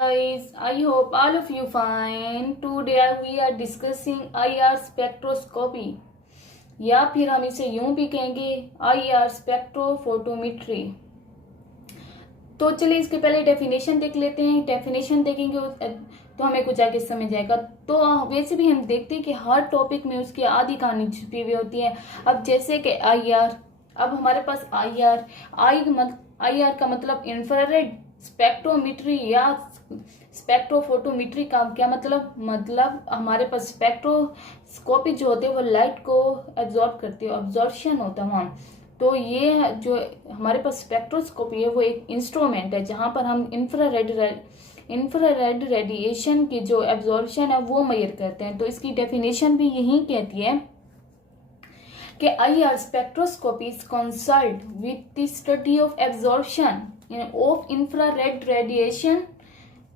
Guys, I hope all of you fine. Today we are discussing IR spectroscopy या फिर हम इसे यूं भी कहेंगे IR स्पेक्ट्रोफोटोमेट्री। तो चलिए इसके पहले डेफिनेशन देख लेते हैं। डेफिनेशन देखेंगे तो हमें कुछ आगे समझ आएगा। तो वैसे भी हम देखते हैं कि हर टॉपिक में उसकी आधी कहानी छुपी हुई होती है। अब जैसे कि IR, अब हमारे पास IR का मतलब इंफ्रारेड स्पेक्ट्रोमेट्री या स्पेक्ट्रोफोटोमेट्री का क्या मतलब हमारे पास स्पेक्ट्रोस्कोपी जो होते हैं वो लाइट को एब्जॉर्ब करती है, ऑब्जॉर्प्शन होता है वहाँ। तो ये जो हमारे पास स्पेक्ट्रोस्कोपी है वो एक इंस्ट्रूमेंट है जहाँ पर हम इंफ्रारेड रेडिएशन की जो एब्जॉर्प्शन है वो मेजर करते हैं। तो इसकी डेफिनेशन भी यही कहती है कि IR spectroscopy is concerned with the study of absorption of infrared radiation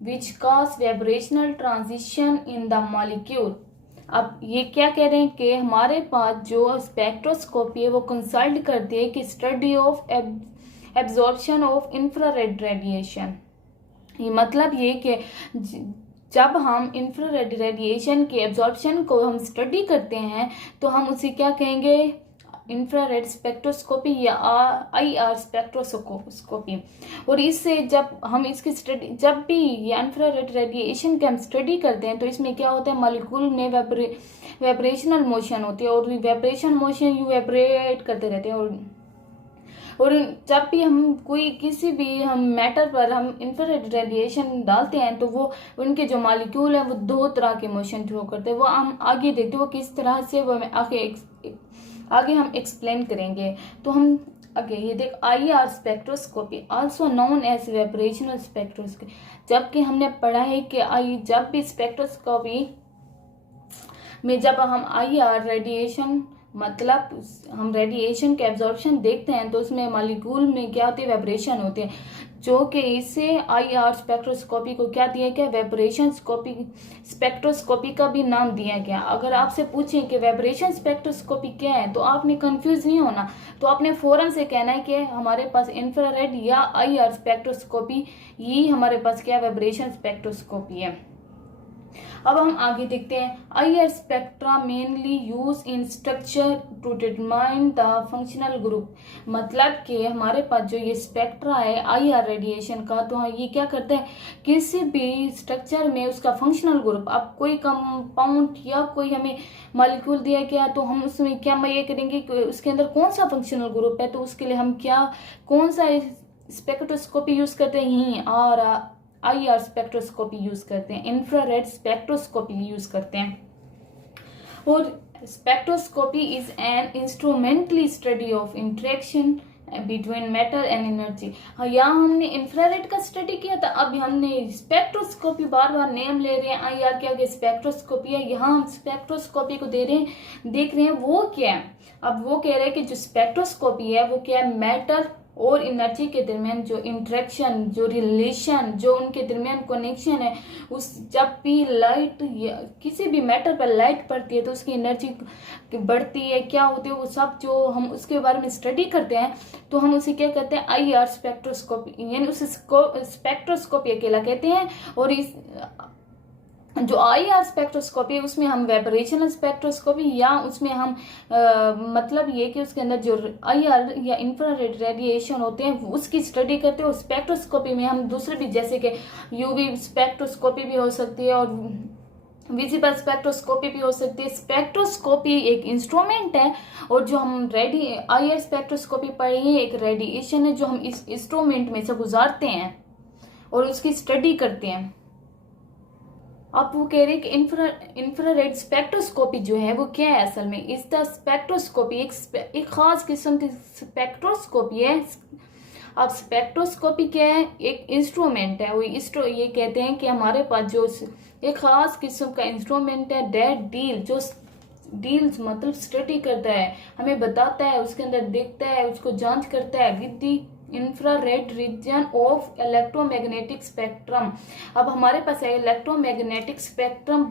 which cause vibrational transition in the molecule। अब ये क्या कह रहे हैं कि हमारे पास जो स्पेक्ट्रोस्कोपी है वो कंसल्ट करती है कि study of absorption of infrared radiation. ये मतलब ये कि जब हम इंफ्रारेड रेडिएशन के एब्जॉर्प्शन को हम स्टडी करते हैं तो हम उसे क्या कहेंगे, इंफ्रारेड स्पेक्ट्रोस्कोपी या IR स्पेक्ट्रोस्कोपी। और इससे जब हम इसकी स्टडी, जब भी ये इंफ्रारेड रेडिएशन के हम स्टडी करते हैं तो इसमें क्या होता है, मॉलिक्यूल में वाइब्रेशनल मोशन होती है और वाइब्रेशन मोशन यू वाइब्रेट करते रहते हैं। और जब भी हम कोई किसी भी हम मैटर पर हम इंफ्रारेड रेडिएशन डालते हैं तो वो उनके जो मॉलिक्यूल हैं वो दो तरह के मोशन थ्रो करते हैं। वो हम आगे देखते हैं वो किस तरह से, वो आगे हम एक्सप्लेन करेंगे। तो हम आगे ये देख IR spectroscopy also known as vibrational spectroscopy. जबकि हमने पढ़ा है कि जब भी स्पेक्ट्रोस्कोपी में जब हम IR रेडिएशन मतलब हम रेडिएशन के एब्जॉर्प्शन देखते हैं तो उसमें मॉलिक्यूल में क्या होती है, वाइब्रेशन होते हैं, जो कि इसे IR स्पेक्ट्रोस्कोपी को क्या दिया गया, वाइब्रेशन स्पेक्ट्रोस्कोपी का भी नाम दिया गया। अगर आपसे पूछें कि वाइब्रेशन स्पेक्ट्रोस्कोपी क्या है तो आपने कंफ्यूज नहीं होना, तो आपने फौरन से कहना है कि हमारे पास इंफ्रारेड या IR स्पेक्ट्रोस्कोपी, ये हमारे पास क्या वाइब्रेशन स्पेक्ट्रोस्कोपी है। अब हम आगे देखते हैं। IR spectra mainly use in structure to determine the functional group. मतलब कि हमारे पास जो ये स्पेक्ट्रा है IR रेडिएशन का, तो ये क्या करता है, किसी भी स्ट्रक्चर में उसका फंक्शनल ग्रुप, अब कोई कंपाउंड या कोई हमें मॉलिक्यूल दिया गया तो हम उसमें क्या ये करेंगे कि उसके अंदर कौन सा फंक्शनल ग्रुप है, तो उसके लिए हम कौन सा स्पेक्ट्रोस्कोपी यूज करते हैं, यही और IR स्पेक्ट्रोस्कोपी यूज करते हैं, इंफ्रारेड स्पेक्ट्रोस्कोपी यूज करते हैं। और spectroscopy is an instrumentally study of interaction between matter and energy. यहाँ हमने इंफ्रारेड का स्टडी किया था, अब हमने स्पेक्ट्रोस्कोपी, बार बार नेम ले रहे हैं, IR के आगे स्पेक्ट्रोस्कोपी है, यहाँ हम स्पेक्ट्रोस्कोपी को देख रहे हैं वो क्या है। अब वो कह रहे हैं कि जो स्पेक्ट्रोस्कोपी है वो क्या है, मैटर और एनर्जी के दरमियान जो इंटरेक्शन, जो रिलेशन, जो उनके दरमियान कनेक्शन है, उस जब भी लाइट किसी भी मैटर पर लाइट पड़ती है तो उसकी एनर्जी बढ़ती है, क्या होती है, वो सब जो हम उसके बारे में स्टडी करते हैं तो हम उसे क्या कहते हैं, IR स्पेक्ट्रोस्कोपी, यानी उसे स्पेक्ट्रोस्कोपी अकेला कहते हैं। और इस जो IR स्पेक्ट्रोस्कोपी है उसमें हम वाइब्रेशनल स्पेक्ट्रोस्कोपी या उसमें हम मतलब ये कि उसके अंदर जो IR या इंफ्रारेड रेडिएशन होते हैं उसकी स्टडी करते हैं। और स्पेक्ट्रोस्कोपी में हम दूसरे भी, जैसे कि UV स्पेक्ट्रोस्कोपी भी हो सकती है और विजिबल स्पेक्ट्रोस्कोपी भी हो सकती है। स्पेक्ट्रोस्कोपी एक इंस्ट्रूमेंट है और जो हम IR स्पेक्ट्रोस्कोपी पढ़ी है एक रेडिएशन है जो हम इस इंस्ट्रूमेंट में से गुजारते हैं और उसकी स्टडी करते हैं। अब वो कह रहे हैं कि इंफ्रारेड स्पेक्ट्रोस्कोपी जो है वो क्या है, असल में इस द स्पेक्ट्रोस्कोपी एक खास किस्म की स्पेक्ट्रोस्कोपी है। अब स्पेक्ट्रोस्कोपी क्या है, एक इंस्ट्रूमेंट है, वो ये कहते हैं कि हमारे पास जो एक खास किस्म का इंस्ट्रूमेंट है दैट डील्स मतलब स्टडी करता है, हमें बताता है, उसके अंदर देखता है, उसको जांच करता है with the infrared reason of electromagnetic spectrum. अब हमारे पास है इलेक्ट्रोमैग्नेटिक स्पेक्ट्रम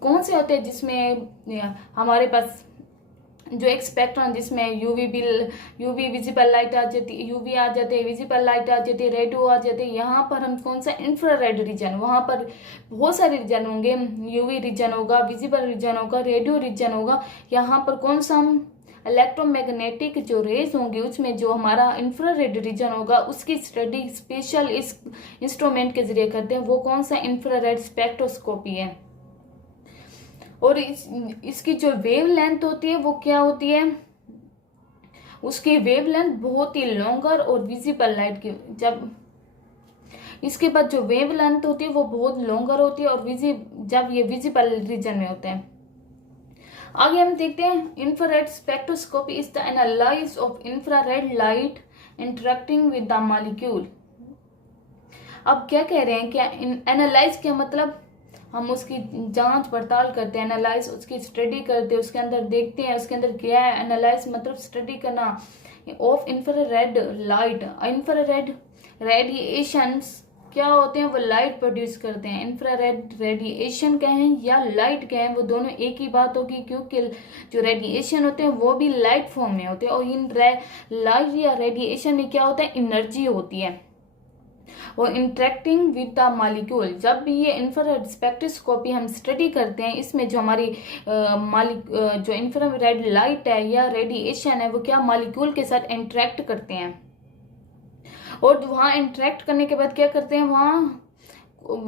कौन से होते हैं, जिसमें हमारे पास जो एक स्पेक्ट्रम जिसमें यूवी विजिबल लाइट आ जाती है, यूवी आ जाते हैं, विजिबल लाइट आ जाती है, रेडियो आ जाते हैं। यहाँ पर हम कौन सा इंफ्रारेड रीजन, वहाँ पर बहुत सारे रीजन होंगे, यूवी रीजन होगा, विजिबल रीजन होगा, रेडियो रीजन होगा। यहाँ पर कौन सा हम इलेक्ट्रोमैग्नेटिक जो रेज होंगी उसमें जो हमारा इंफ्रारेड रीजन होगा उसकी स्टडी स्पेशल इस इंस्ट्रूमेंट के जरिए करते हैं, वो कौन सा इंफ्रारेड स्पेक्ट्रोस्कोपी है। और इसकी जो वेव लेंथ होती है वो क्या होती है, उसकी वेव लेंथ बहुत ही लॉन्गर और विजिबल लाइट की, जब इसके बाद जो वेव लेंथ होती है वो बहुत लॉन्गर होती है और जब ये विजिबल रीजन में होते हैं। आगे हम देखते हैं infrared spectroscopy is the analyse of infrared light interacting with the molecule. अब क्या कह रहे हैं, क्या एनालाइज क्या मतलब, हम उसकी जांच पड़ताल करते हैं, एनालाइज उसकी स्टडी करते हैं, उसके अंदर देखते हैं उसके अंदर क्या है। एनालाइज मतलब स्टडी करना of infrared light. Infrared radiations क्या होते हैं, वो लाइट प्रोड्यूस करते हैं। इंफ्रारेड रेडिएशन कहें या लाइट कहें वो दोनों एक ही बात होगी, क्योंकि जो रेडिएशन होते हैं वो भी लाइट फॉर्म में होते हैं और इन लाइट या रेडिएशन में क्या होता है, एनर्जी होती है और इंटरेक्टिंग विद द मॉलिक्यूल। जब भी ये इंफ्रारेड स्पेक्ट्रोस्कोपी हम स्टडी करते हैं इसमें जो हमारी जो इंफ्रारेड लाइट है या रेडिएशन है वो क्या मॉलिक्यूल के साथ इंटरेक्ट करते हैं और वहाँ इंटरेक्ट करने के बाद क्या करते हैं, वहाँ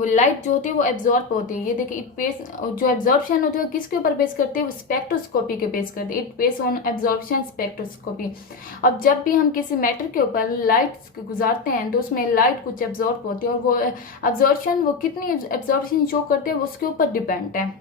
लाइट जो होती है वो एब्जॉर्ब होती है। ये देखिए जो एब्जॉर्प्शन होती है किसके ऊपर बेस करते हैं, वो स्पेक्ट्रोस्कोपी के बेस करते हैं। It base on absorption spectroscopy. अब जब भी हम किसी मैटर के ऊपर लाइट गुजारते हैं तो उसमें लाइट कुछ एब्जॉर्ब होती है और वो एब्जॉर्प्शन वो कितनी एब्जॉर्प्शन शो करते हैं वो उसके ऊपर डिपेंड है।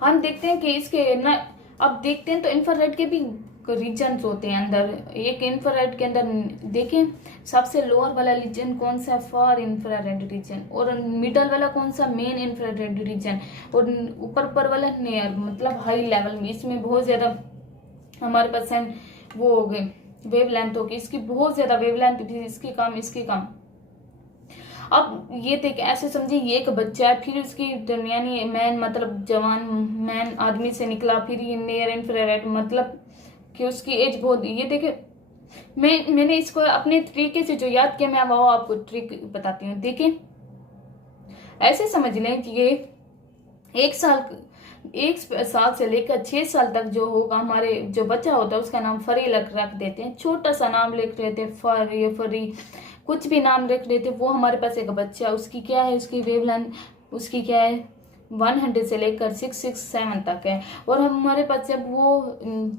हम देखते हैं कि इसके ना अब देखते हैं तो इंफ्रारेड के भी रीजन्स होते हैं अंदर। एक इंफ्रारेड के अंदर देखें सबसे लोअर वाला रीजन कौन सा, फार इंफ्रारेड रीजन, और मिडल वाला कौन सा, मेन इंफ्रारेड रीजन, और ऊपर वाला नियर मतलब हाई लेवल में। इसमें बहुत ज्यादा हमारे पास वो हो गए वेव लेंथ होगी, इसकी बहुत ज्यादा वेव लेंथ, इसकी कम। अब ये देख ऐसे समझिए ये एक बच्चा है, फिर उसकी दरमियानी मैन मतलब जवान मैन आदमी से निकला, फिर ये नियर इंफ्रारेड मतलब कि उसकी एज बहुत। ये देखे मैंने इसको अपने तरीके से जो याद किया मैं वो आपको ट्रिक बताती हूँ। देखिए ऐसे समझ लें कि ये एक साल से लेकर 6 साल तक जो होगा हमारे जो बच्चा होता है उसका नाम फरी रख देते हैं, छोटा सा नाम लिख लेते हैं, फरी कुछ भी नाम रख लेते। वो हमारे पास एक बच्चा, उसकी क्या है, उसकी वेवलेंथ उसकी क्या है 100 से लेकर 667 तक है। और हमारे पास जब वो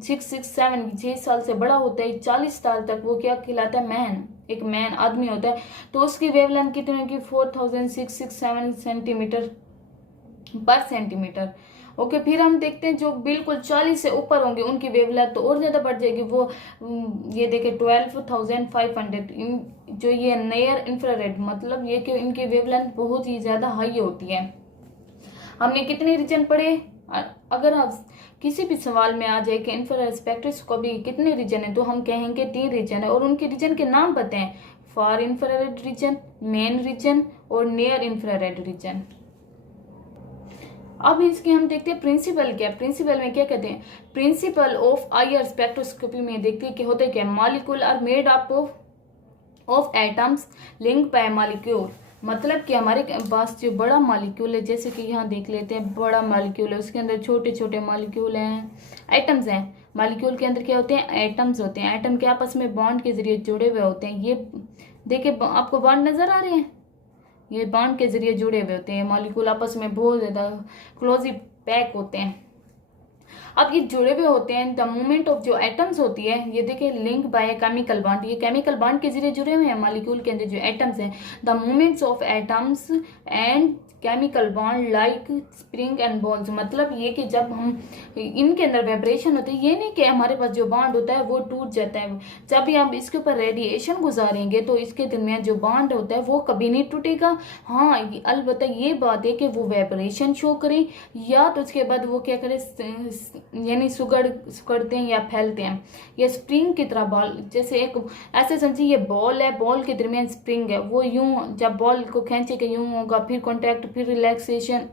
667 6 साल से बड़ा होता है 40 साल तक वो क्या कहलाता है, मैन, एक मैन आदमी होता है। तो उसकी वेवलेंथ कितनी होगी 4667 सेंटीमीटर पर सेंटीमीटर। ओके, फिर हम देखते हैं जो बिल्कुल 40 से ऊपर होंगे उनकी वेवलेंथ तो और ज्यादा बढ़ जाएगी, वो ये देखे 12,500। जो ये नियर इंफ्रारेड मतलब ये कि इनकी वेवलेंथ बहुत ही ज्यादा हाई होती है। हमने कितने रीजन पढ़े, अगर आप किसी भी सवाल में आ जाए कि इंफ्रारेड स्पेक्ट्रोस्कोपी कितने रीजन है तो हम कहेंगे 3 रीजन है और उनके रीजन के नाम बताएं, फार इंफ्रारेड रीजन, मेन रीजन और नियर इंफ्रारेड रीजन। अब इसके हम देखते हैं प्रिंसिपल क्या, प्रिंसिपल में क्या कहते हैं, प्रिंसिपल ऑफ आईआर स्पेक्ट्रोस्कोपी में देखते हैं कि होते क्या, molecule are made up of atoms link by molecule. मतलब कि हमारे पास जो बड़ा मॉलिक्यूल है, जैसे कि यहाँ देख लेते हैं बड़ा मॉलिक्यूल है, उसके अंदर छोटे छोटे मॉलिक्यूल हैं, एटम्स हैं। मॉलिक्यूल के अंदर क्या होते हैं, एटम्स होते हैं। एटम के आपस में बॉन्ड के जरिए जुड़े हुए होते हैं। ये देखिए आपको बॉन्ड नजर आ रहे हैं, ये बॉन्ड के जरिए जुड़े हुए होते हैं। मॉलिक्यूल आपस में बहुत ज्यादा क्लोजली पैक होते हैं। अब ये जुड़े हुए होते हैं। द मूवमेंट ऑफ जो एटम्स होती है, ये देखिए लिंक बाय केमिकल बॉन्ड, ये केमिकल बॉन्ड के जरिए जुड़े हुए हैं मॉलिक्यूल के अंदर जो एटम्स हैं। The movements of atoms and chemical bond like spring and balls, मतलब ये कि जब हम इनके अंदर वाइब्रेशन होती है, ये नहीं कि हमारे पास जो बॉन्ड होता है वो टूट जाता है। जब भी हम इसके ऊपर रेडिएशन गुजारेंगे तो इसके दरमियान जो बॉन्ड होता है वो कभी नहीं टूटेगा। हाँ अलबत्ता ये बात है कि वो वाइब्रेशन शो करें या तो उसके बाद वो क्या करें, यानी सुगड़ते हैं या फैलते हैं, या स्प्रिंग की तरह बॉल, जैसे एक ऐसे समझिए ये बॉल है, बॉल के दरमियान स्प्रिंग है, वो यूं जब बॉल को खींचेगा यूं होगा, फिर कॉन्टैक्ट, फिर रिलैक्सेशन।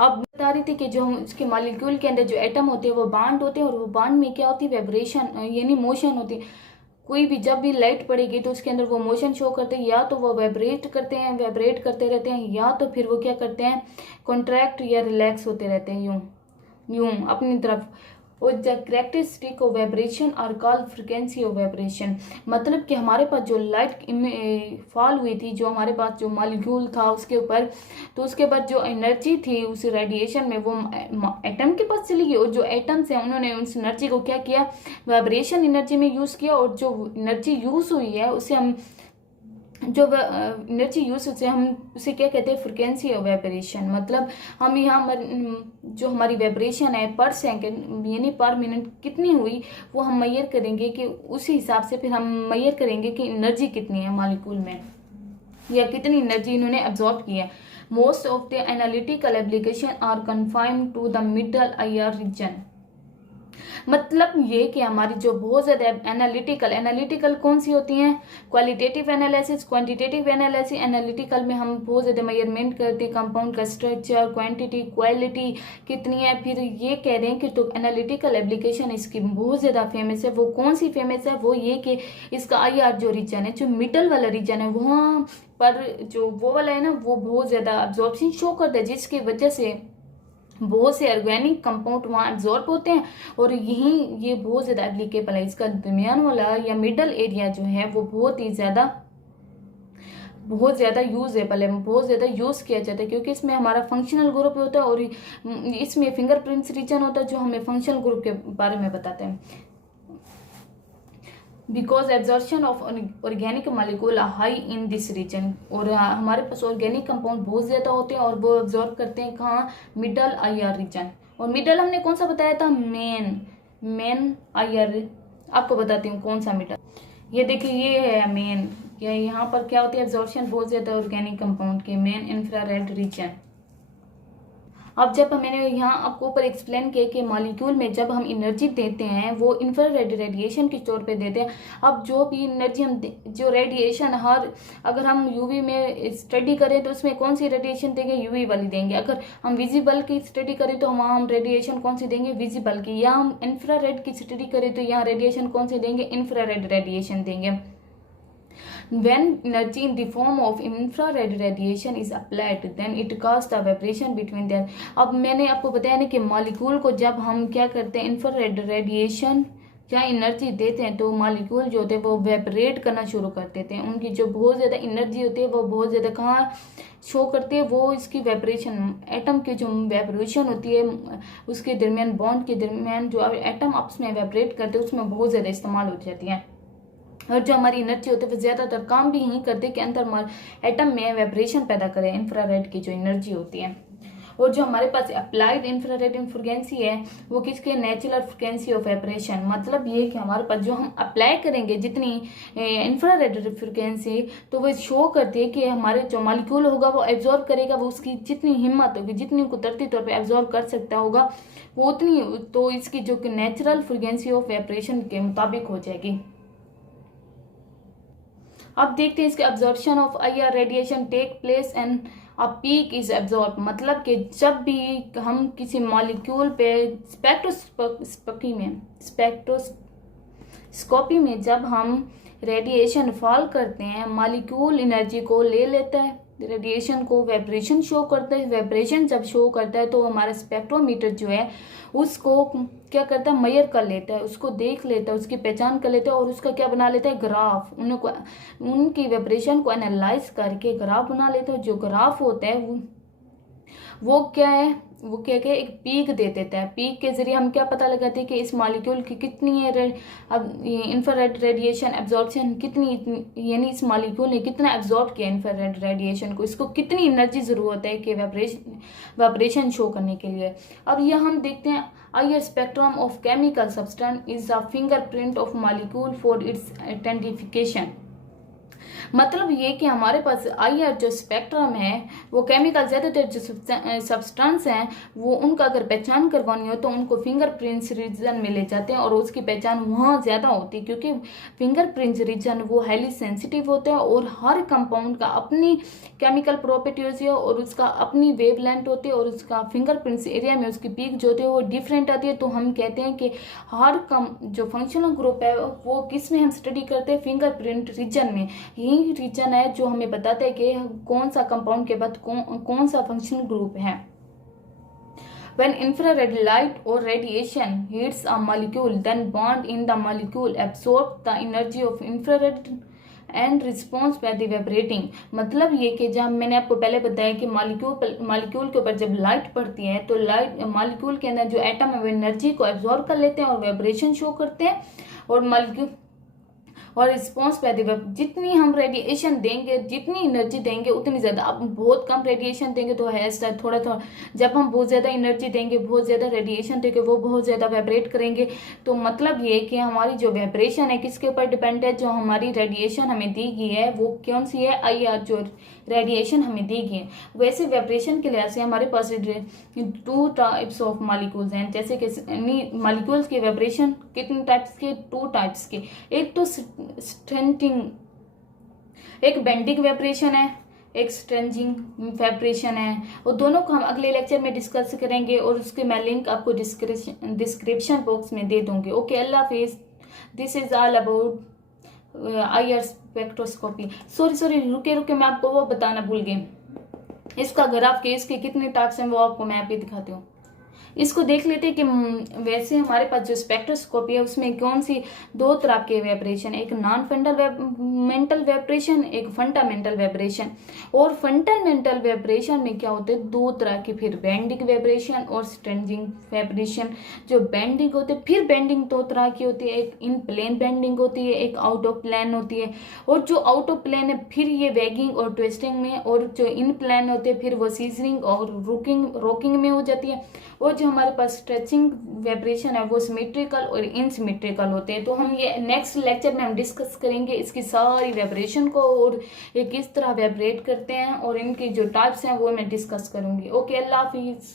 अब बता रही थी कि जो हम इसके मॉलिक्यूल के अंदर जो एटम होते हैं वो बांड होते हैं, और वो बांड में क्या होती है, वाइब्रेशन यानी मोशन होती है। कोई भी जब भी लाइट पड़ेगी तो उसके अंदर वो मोशन शो करते हैं, या तो वो वाइब्रेट करते हैं, वाइब्रेट करते रहते हैं, या तो फिर वो क्या करते हैं, कॉन्ट्रैक्ट या रिलैक्स होते रहते हैं यूं यूं अपनी तरफ। और the characteristic of vibration are called frequency of vibration. मतलब कि हमारे पास जो लाइट फॉल हुई थी, जो हमारे पास जो मॉलिक्यूल था उसके ऊपर, तो उसके बाद जो एनर्जी थी उस रेडिएशन में वो एटम के पास चली गई, और जो एटम्स हैं उन्होंने उस एनर्जी को क्या किया, वाइब्रेशन एनर्जी में यूज़ किया। और जो एनर्जी यूज़ हुई है उसे हम जो एनर्जी यूज से हम उसे क्या कहते हैं, फ्रिक्वेंसी ऑफ वाइब्रेशन। मतलब हम यहाँ जो हमारी वाइब्रेशन है पर सेकंड यानी पर मिनट कितनी हुई वो हम मेजर करेंगे, कि उसी हिसाब से फिर हम मेजर करेंगे कि एनर्जी कितनी है मॉलिक्यूल में, या कितनी एनर्जी इन्होंने एब्जॉर्ब की है। Most of the analytical application are confined to the middle year region. मतलब ये कि हमारी जो बहुत ज़्यादा एनालिटिकल कौन सी होती हैं, qualitative analysis, quantitative analysis. Analytical में हम बहुत ज़्यादा मेजरमेंट करते हैं कंपाउंड का स्ट्रक्चर, क्वांटिटी, क्वालिटी कितनी है। फिर ये कह रहे हैं कि तो एनालिटिकल एप्लीकेशन इसकी बहुत ज़्यादा फेमस है। वो कौन सी फेमस है, वो ये कि इसका IR जो रीजन है, जो मिडल वाला रीजन है, वहाँ पर जो वो वाला है ना, वो बहुत ज़्यादा अब्जॉर्प्शन शो करता है, जिसकी वजह से बहुत से ऑर्गेनिक कंपाउंड वहाँ एब्जॉर्ब होते हैं। और यही ये बहुत ज़्यादा एप्लीकेबल है। इसका दरमियान वाला या मिडल एरिया जो है वो बहुत ज़्यादा यूजेबल है, बहुत ज़्यादा यूज़ किया जाता है, क्योंकि इसमें हमारा फंक्शनल ग्रुप होता है, और इसमें फिंगरप्रिंट्स रीजन होता है जो हमें फंक्शनल ग्रुप के बारे में बताते हैं। Because absorption of organic molecule high in this region. और हमारे पास ऑर्गेनिक कंपाउंड बहुत ज़्यादा होते हैं, और वो एब्जॉर्ब करते हैं कहाँ, मिडल IR रीजन। और मिडल हमने कौन सा बताया था, मेन IR। आपको बताती हूँ कौन सा मिडल। ये देखिए, ये है मेन। क्या यहाँ पर क्या होती है, एब्जॉर्प्शन बहुत ज़्यादा ऑर्गेनिक कंपाउंड के, मेन इंफ्रारेड रीजन। अब जब मैंने यहाँ आपको ऊपर एक्सप्लेन किया कि मॉलिक्यूल में जब हम एनर्जी देते हैं वो इंफ्रारेड रेडिएशन के तौर पे देते हैं। अब जो भी एनर्जी हम जो रेडिएशन अगर हम UV में स्टडी करें तो उसमें कौन सी रेडिएशन देंगे, UV वाली देंगे। अगर हम विजिबल की स्टडी करें तो वहाँ हम रेडिएशन कौन सी देंगे, विजिबल की। या हम इंफ्रारेड की स्टडी करें तो यहाँ रेडिएशन कौन सी देंगे, इंफ्रारेड रेडिएशन देंगे। When energy in the form of infrared radiation is applied, then it causes the vibration between them। अब मैंने आपको बताया ना कि मॉलिक्यूल को जब हम क्या करते हैं, इंफ्रारेड रेडिएशन या एनर्जी देते हैं, तो मॉलिक्यूल जो होते हैं वो वाइब्रेट करना शुरू कर देते हैं। उनकी जो बहुत ज़्यादा एनर्जी होती है वो बहुत ज़्यादा कहाँ शो करती है, वो इसकी वाइब्रेशन, एटम की जो वाइब्रेशन होती है उसके दरमियान, बॉन्ड के दरमियान जो एटम आपस में वाइब्रेट करते हैं उसमें बहुत ज़्यादा इस्तेमाल हो जाती है। और जो हमारी एनर्जी होती है वो ज़्यादातर काम भी यही करते हैं कि अंदर एटम में वाइब्रेशन पैदा करें, इंफ्रारेड की जो एनर्जी होती है। और जो हमारे पास अप्लाइड इंफ्रारेड फ्रिक्वेंसी है वो किसके, नेचुरल फ्रिक्वेंसी ऑफ वाइब्रेशन। मतलब ये कि हमारे पास जो हम अप्लाई करेंगे जितनी इंफ्रारेड फ्रिक्वेंसी, तो वो शो करती है कि हमारे जो मॉलिक्यूल होगा वो एब्जॉर्ब करेगा, वो उसकी जितनी हिम्मत होगी, जितनी कुदरती तौर पे एब्जॉर्ब कर सकता होगा वो उतनी, तो इसकी जो कि नेचुरल फ्रिक्वेंसी ऑफ वाइब्रेशन के मुताबिक हो जाएगी। अब देखते हैं इसके absorption of IR radiation take place and a peak is absorb. मतलब कि जब भी हम किसी मॉलिक्यूल पे स्पेक्ट्रोस्कोपी में जब हम रेडिएशन फॉल करते हैं, मॉलिक्यूल एनर्जी को ले लेता है, रेडिएशन को वाइब्रेशन शो करता है। वाइब्रेशन जब शो करता है तो हमारा स्पेक्ट्रोमीटर जो है उसको क्या करता है, मेजर कर लेता है, उसको देख लेता है, उसकी पहचान कर लेता है, और उसका क्या बना लेता है, ग्राफ। उनकी वाइब्रेशन को एनालाइज करके ग्राफ बना लेता है। जो ग्राफ होता है वो क्या है, वो क्या क्या एक पीक दे देता है। पीक के जरिए हम क्या पता लगाते हैं कि इस मॉलिक्यूल की कितनी है इंफ्रारेड रेडिएशन एब्जॉर्प्शन कितनी, यानी इस मॉलिक्यूल ने कितना एब्जॉर्ब किया इंफ्रारेड रेडिएशन को, इसको कितनी एनर्जी जरूरत है कि वाइब्रेशन शो करने के लिए। अब यह हम देखते हैं, IR spectrum of chemical substance is a fingerprint of molecule for its identification. मतलब ये कि हमारे पास IR जो स्पेक्ट्रम है वो केमिकल, ज़्यादातर जो सब्सटेंस हैं वो उनका अगर पहचान करवानी हो तो उनको फिंगरप्रिंट्स रीजन में ले जाते हैं और उसकी पहचान वहाँ ज़्यादा होती है, क्योंकि फिंगरप्रिंट्स रीजन वो हाईली सेंसिटिव होते हैं और हर कंपाउंड का अपनी केमिकल प्रॉपर्टी होती है और उसका अपनी वेवलेंथ होती है और उसका फिंगरप्रिंट्स एरिया में उसकी पीक जो होती है वो डिफरेंट आती है। तो हम कहते हैं कि हर जो फंक्शनल ग्रुप है वो किस में हम स्टडी करते हैं, फिंगरप्रिंट रीजन में। यही रीजन है जो हमें बताता है कि कौन सा कंपाउंड के बाद कौन सा फंक्शनल ग्रुप है। When infrared light or radiation hits a molecule, then bond in the molecule absorb the energy of infrared and response by the vibrating. मतलब ये कि जब मैंने आपको पहले बताया कि मॉलिक्यूल के ऊपर जब लाइट पड़ती है तो लाइट मॉलिक्यूल के अंदर जो एटम है वो एनर्जी को एब्जॉर्ब कर लेते हैं और वाइब्रेशन शो करते हैं और मॉलिक्यूल और रिस्पॉन्स पे जितनी हम रेडिएशन देंगे, जितनी एनर्जी देंगे उतनी ज़्यादा। अब बहुत कम रेडिएशन देंगे तो है थोड़ा थोड़ा, जब हम बहुत ज़्यादा एनर्जी देंगे, बहुत ज़्यादा रेडिएशन देंगे, वो बहुत ज़्यादा वाइब्रेट करेंगे। तो मतलब ये कि हमारी जो वाइब्रेशन है किसके ऊपर डिपेंड है, जो हमारी रेडिएशन हमें दी गई है वो कौन सी है, IR जो रेडिएशन हमें दी गई है। वैसे वाइब्रेशन के लिहाज से हमारे पास 2 टाइप्स ऑफ मॉलिक्यूल्स हैं, जैसे कि मॉलिक्यूल्स के वाइब्रेशन कितने टाइप्स के, 2 टाइप्स के। एक तो स्ट्रेंथिंग, एक बेंडिंग वाइब्रेशन है, एक स्ट्रेंजिंग वाइब्रेशन है, और दोनों को हम अगले लेक्चर में डिस्कस करेंगे और उसके मैं लिंक आपको डिस्क्रिप्शन बॉक्स में दे दूंगी। Okay, Allah Hafiz. This is all about IR spectroscopy. Sorry रुके मैं आपको वो बताना भूल गई। इसका ग्राफ के इसके कितने टाइप्स हैं वो आपको मैं अभी दिखाती हूँ। इसको देख लेते हैं कि वैसे हमारे पास जो स्पेक्ट्रोस्कोपी है उसमें कौन सी 2 तरह के वाइब्रेशन, एक नॉन फंडामेंटल वाइब्रेशन, एक फंडामेंटल वाइब्रेशन। और फंडामेंटल वाइब्रेशन में क्या होते हैं, 2 तरह के, फिर बेंडिंग वाइब्रेशन और स्ट्रेंजिंग वाइब्रेशन। जो बेंडिंग होते हैं, फिर बेंडिंग 2 तरह की होती है, एक इन प्लेन बेंडिंग होती है, एक आउट ऑफ प्लेन होती है। और जो आउट ऑफ प्लेन है फिर ये वैगिंग और ट्विस्टिंग में, और जो इन प्लेन होते हैं फिर वो सीजरिंग और रॉकिंग में हो जाती है। और जो हमारे पास स्ट्रेचिंग वाइब्रेशन है वो सिमेट्रिकल और इनसिमेट्रिकल होते हैं। तो हम ये नेक्स्ट लेक्चर में हम डिस्कस करेंगे इसकी सारी वाइब्रेशन को और ये किस तरह वाइब्रेट करते हैं और इनकी जो टाइप्स हैं वो मैं डिस्कस करूंगी। ओके, अल्लाह हाफिज।